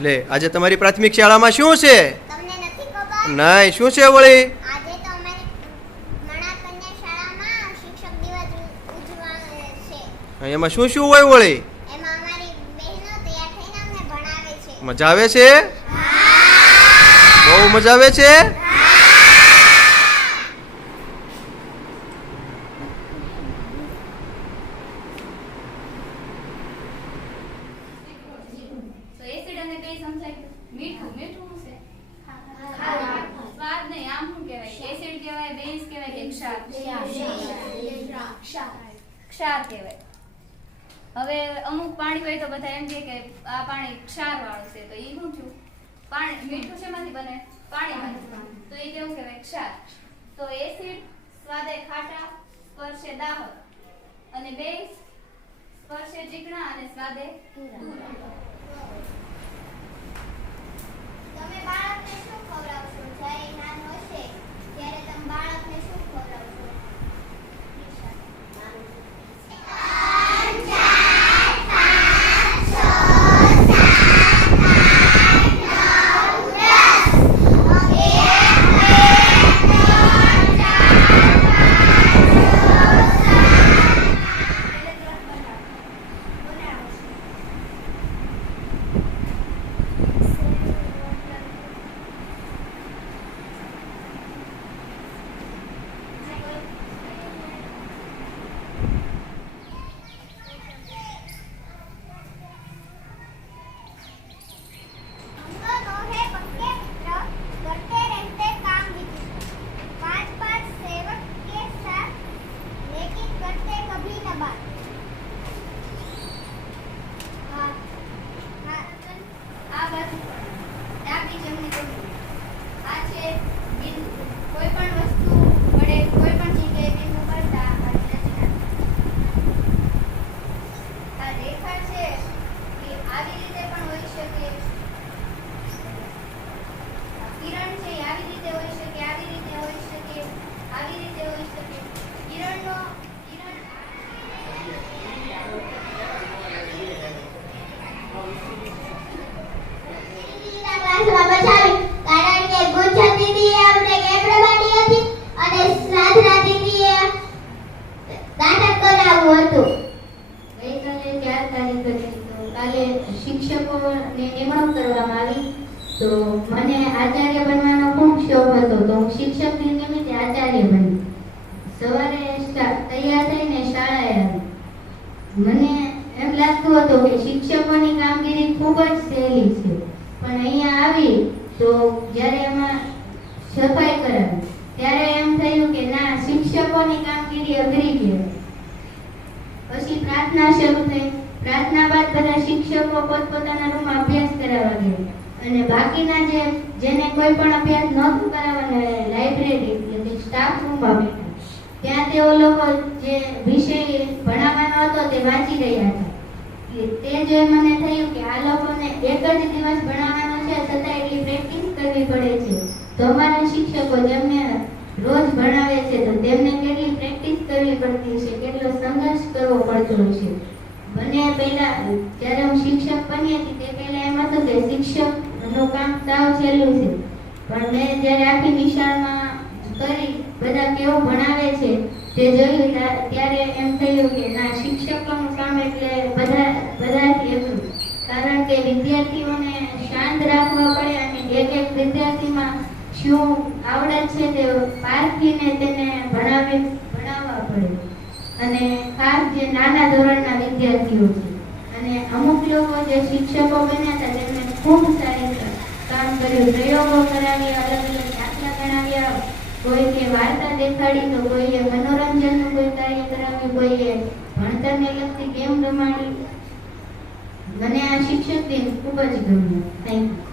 લે આજે તમારી પ્રાથમિક શાળામાં શું છે? તમને નથી ખબર? નહીં, શું છે વળી? આજે તો અમારી મણા કન્યા શાળામાં શિક્ષક દિવસ ઉજવવાનો છે. એમાં શું શું હોય વળી? એમાં અમારી બહેનો તૈયાર થઈને અમને ભણાવે છે. મજા આવે છે? બહુ મજા આવે છે. તો એસિડ અને બેઝ સમજાય. મીઠું મીઠું શું છે? ખારું. સ્વાદ નહીં, આમ શું કહેવાય? એસિડ કહેવાય, બેઝ કહેવાય કે ક્ષાર? ક્ષાર કહેવાય. હવે અમુક પાણી હોય તો બધા એમ કહે કે આ પાણી ક્ષાર વાળું છે, તો એ શું થયું? પાણી મીઠું શેમાંથી બને? પાણીમાંથી. તો એ કેવું કહેવાય? ક્ષાર. તો એસિડ સ્વાદે ખાટા, સ્પર્શે દાહક, અને બેઝ સ્પર્શે ચીકણા અને સ્વાદે તુરા. તમે બાળકને શું ખવડાવશો? જ્યારે નાનો હશે ત્યારે તમે બાળકને શું ખવડાવશો? શિક્ષકોને નિમણૂક કરવામાં આવી તો મને આચાર્ય બનવાનો ખૂબ શોખ હતો, તો હું શિક્ષક દિન નિમિત્તે આચાર્ય બની. સવારે તૈયાર થઈને શાળાએ આવી. મને એમ લાગતું હતું કે શિક્ષકોની કામગીરી ખૂબ જ સહેલી છે, પણ અહીંયા આવી તો જ્યારે એમાં સફાઈ કરાવી ત્યારે એમ થયું કે ના, શિક્ષકોની કામગીરી અઘરી કહેવાય. પછી પ્રાર્થના શરૂ થઈ. પ્રાર્થના બાદ બધા શિક્ષકો પોતપોતાના રૂમમાં અભ્યાસ કરાવવા ગયા, અને બાકીના જેને કોઈ પણ અભ્યાસ નહોતું કરાવવાનો લાઇબ્રેરી એટલે કે સ્ટાફ રૂમમાં બેઠા. ત્યાં તેઓ લોકો જે વિષય ભણાવવાનો હતો તે વાંચી રહ્યા હતા. તે જોઈ મને થયું કે આ લોકોને એક જ દિવસ ભણાવવાનો છે, છતાં એટલી પ્રેક્ટિસ કરવી પડે છે. તો અમારા શિક્ષકો જેમને રોજ ભણાવે છે તો તેમને કેટલી પ્રેક્ટિસ કરવી પડતી છે, કેટલો સંઘર્ષ કરવો પડતો હશે. મને પહેલા જ્યારે હું શિક્ષક બની હતી તે પહેલા એમ હતું કે શિક્ષકનું કામ સાવ સહેલું છે, પણ મેં જ્યારે આખી નિશાળમાં કરી બધા કેવું ભણાવે છે તે જોયું ત્યારે એમ થયું કે ના, શિક્ષકોનું કામ એટલે બધાથી અઘરું. કારણ કે વિદ્યાર્થીઓને શાંત રાખવા પડે અને એક એક વિદ્યાર્થીમાં શું આવડત છે તે પારખીને તેને ભણાવવા પડે. અને ખાસ જે નાના ધોરણના વિદ્યાર્થીઓ છે અને અમુક લોકો જે શિક્ષકો બન્યા હતા તેમણે ખૂબ સારી કામ કર્યું. પ્રયોગો કરાવ્યા, અલગ અલગ દાખલા ગણાવ્યા, કોઈએ વાર્તા દેખાડી તો કોઈએ મનોરંજનનું કોઈ કાર્ય કરાવ્યું, કોઈએ ભણતરને લગતી ગેમ રમાડી. મને આ શિક્ષક દિન ખૂબ જ ગમ્યો. Thank you.